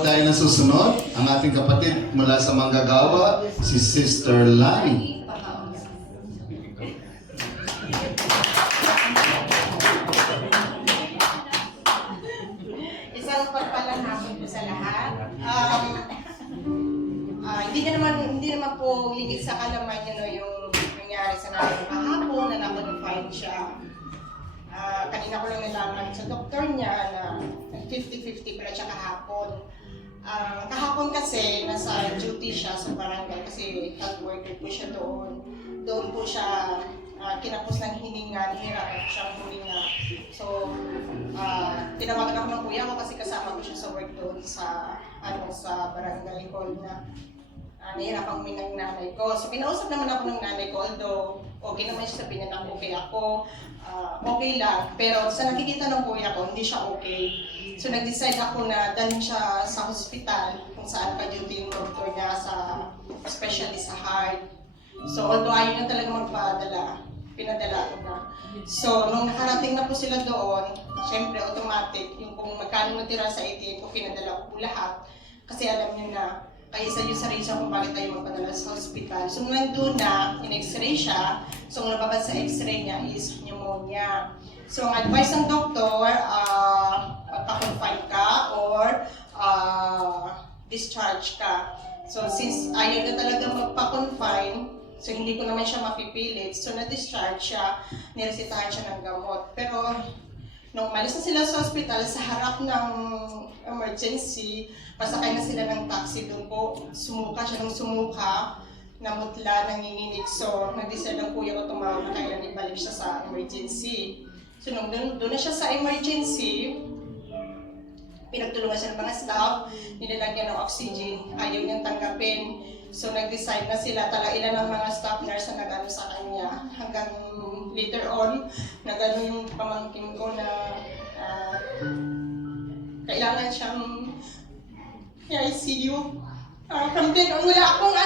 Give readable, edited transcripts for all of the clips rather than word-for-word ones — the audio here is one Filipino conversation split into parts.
Tawag tayo ng susunod, ang ating kapatid mula sa Manggagawa, si Sister Lani. Isang pagpalang hapon po sa lahat. Hindi naman po lingid sa kalaman niyo, no, yung nangyari sa namin kahapon na na-confine siya. Kanina ko lang nalaman sa doktor niya na 50-50 pala siya kahapon. Kahapon kasi nasa duty siya sa barangay kasi health worker po siya doon. Doon po siya kinapos ng hininga, nahirapan siyang huminga. So, tinawagan ako ng kuya ko kasi kasama ko siya sa work doon sa barangay hall na nahirapang huminga ng nanay ko. So, pinausap naman ako ng nanay ko, although okay naman siya, sabihin na okay ako, okay lang. Pero sa nakikita ng kuya ko, hindi siya okay. So, nag-decide ako na dalhin siya sa hospital kung saan pa-duty yung doktor niya sa specialist sa heart. So, although ayaw niya talaga magpadala, pinadala ko na. So, nung nakarating na po sila doon, syempre automatic, yung kung magkano natira sa ATM ko, pinadala ko po lahat. Kasi alam niyo na, kaya sa reason kung bakit tayo magpadala sa hospital. So, nandun na, in-x-ray siya. So, ang nababad sa x-ray niya is pneumonia. So, ang advice ng doktor, magpa-confine ka or discharge ka. So, since ayaw na talaga magpa-confine, so hindi ko naman siya mapipilit, so na-discharge siya, niresitahan siya ng gamot. Pero, nung umalis na sila sa hospital, sa harap ng emergency, pasakay na sila ng taxi doon po, sumuka siya ng sumuka, namutla, nanginginig. So, nag-decide ng kuya ko tumawag na kailan ibalik siya sa emergency. So, nung doon na siya sa emergency, pinagtulungan siya ng mga staff, nilalagyan ng oxygen, ayaw niyang tanggapin. So, nag-decide na sila, ilan ang mga staff nurse na nag-ano sa kanya. Hanggang later on, nag-ano yung pamangkin ko na kailangan siyang ICU. From then on, wala akong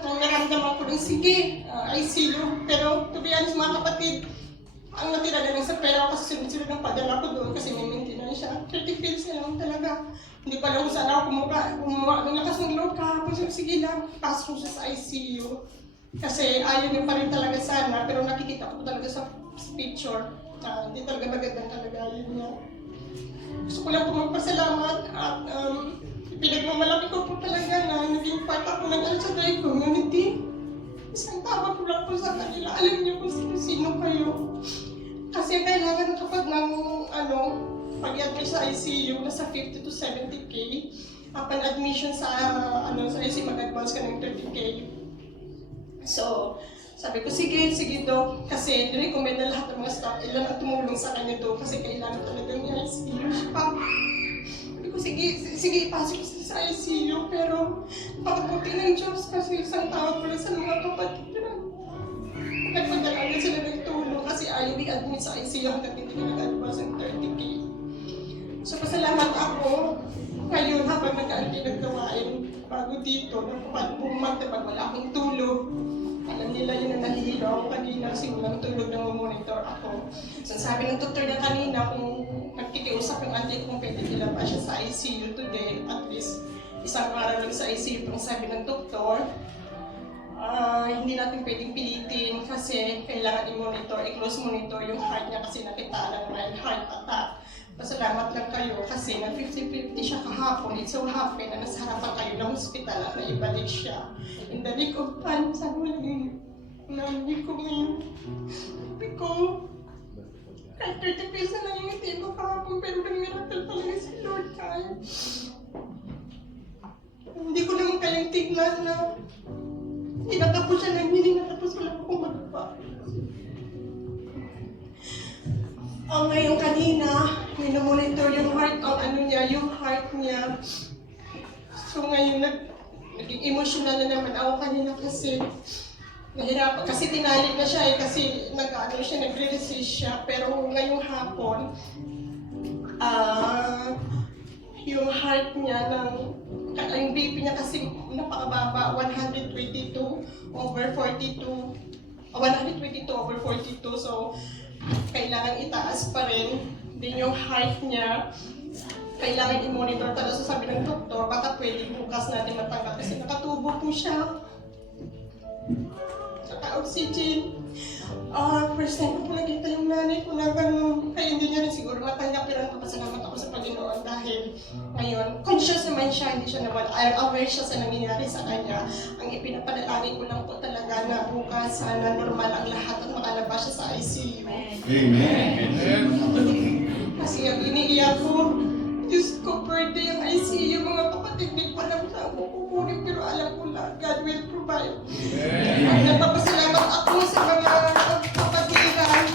naramdaman ko ng sige, ICU. Pero, to be honest mga kapatid, ang natira na lang sa pera kasi sunod-sunod ng padala ko doon kasi may maintenance siya. 30 pills na lang talaga. Hindi pa lang sana ako kumuha ng lakas ng loob kahapon. So, sige lang, pasok siya sa ICU. Kasi ayaw niya pa rin talaga sana, pero nakikita ko talaga sa picture na hindi talaga magandang kalagayan niya. Gusto ko lang po magpasalamat at pinagmamalaki ko po talaga na naging part ako ng Al-Shaddai community. Isang tawag ko lang po sa kanila, alam niyo kung sino kayo. Kasi kailangan kapag pag-admit sa ICU, nasa 50 to 70K. Upon admission sa ICU, mag-advance ka ng 30K. So, sabi ko, sige Doc. Kasi nirecommend na lahat ng mga staff, ilan ang tumulong sa kanya doon kasi kailangan talaga niya ICU siya. Sabi ko, sige, ipasok sa ICU. Pero, pakabuti ng Diyos kasi isang tawag ko lang sa mga kapatid. Nagpadala na sila ng tulong kasi ayaw i-admit sa ICU hanggang hindi ka nag-advance ng 30K. So, pasalamat ako ngayon habang nag-aalki ng gawain bago dito, pag wala akong tulog. Alam nila yun na nahihilo ako kanina kasi walang tulog na monitor ako. So, sabi ng doktor na kanina kung nagkikiusap yung auntie kung pwede ilabas siya sa ICU today, at least isang araw lang sa ICU. Pero sabi ng doktor, hindi natin pwedeng pilitin kasi kailangan i-monitor, i-close monitor yung heart niya kasi nakita lang na heart attack. Pasalamat lang kayo kasi na 50-50 siya kahapon. It's so happy na nasa harapan kayo ng hospital at naibalik siya. In the nick of time, sabi mo naging nanay ko ngayon. Sabi ko, kahit 30 pesos na lang yung itin ko kahapon pero nag-miracle talaga si Lord kahit. Hindi ko naman kayang tignan na tinatapos siya ng hininga tapos wala akong magpa. Ngayon kanina, minomonitor yung heart, yung heart niya. So ngayon, naging emotional na naman ako kanina kasi nahirapan. Kasi tinalik na siya kasi nagre-resist siya. Pero ngayong hapon, yung heart niya, yung BP niya kasi napakababa, 122 over 42. 122 over 42, so kailangan itaas pa rin din yung heart niya. Kailangan i-monitor talaga. So sabi ng doktor, pwede bukas natin matanggap kasi nakatubo po siya. Naka-oxygen. First time ko po nakita yung nanay ko na gano'n. Kaya hindi niya rin siguro matanggap, pero napapasalamat ako sa Panginoon dahil ngayon, conscious naman siya, hindi siya nawala. Aware siya sa nangyayari sa kanya. Ang ipinapadalangin ko lang po talaga na bukas sana normal ang lahat at makalabas siya sa ICU. Amen. Kasi ang iniiyak ko, Diyos ko, birthday ang ICU, mga kapatid, di ko alam saan ko kukunin, pero alam ko lang, God will provide. Nagpapasalamat ako sa mga kapatiran.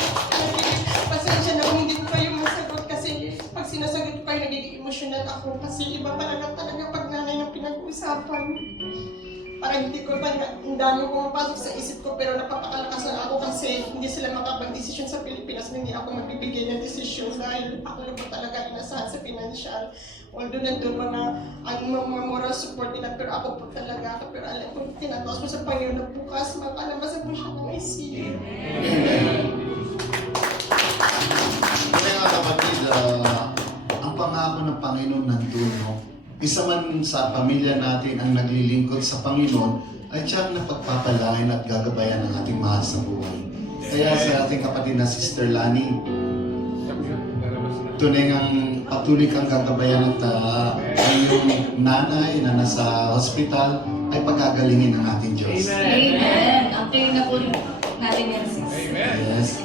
Pasensya na kung hindi ko kayo masagot kasi pag sinasagot ko kayo, nagiging emotional ako kasi iba talaga pag nanay ng pinag-uusapan. Parang hindi ko pa, ang dami pumapasok sa isip ko pero napapakalakas na ako kasi hindi sila makapag-desisyon sa Pilipinas na hindi ako magbibigay ng desisyon dahil ako lang po talaga inasahan sa financial. Although nandun mga moral support nila pero ako po talaga, pero alam ko, tinatawas ko sa Panginoon na bukas, makalabasan mo siya ng ICU. Kaya nga kapatid, ang pangako ng Panginoon nandun, no? Isa man sa pamilya natin ang naglilingkod sa Panginoon ay tiyak na pagpapalain at gagabayan ng ating mahal sa buhay. Kaya sa ating kapatid na Sister Lani, tunay ang patuloy kang gagabayan at ang iyong nanay na nasa hospital ay pagagalingin ng ating Diyos. Amen. Ang tingin na po natin yan, sis. Yes.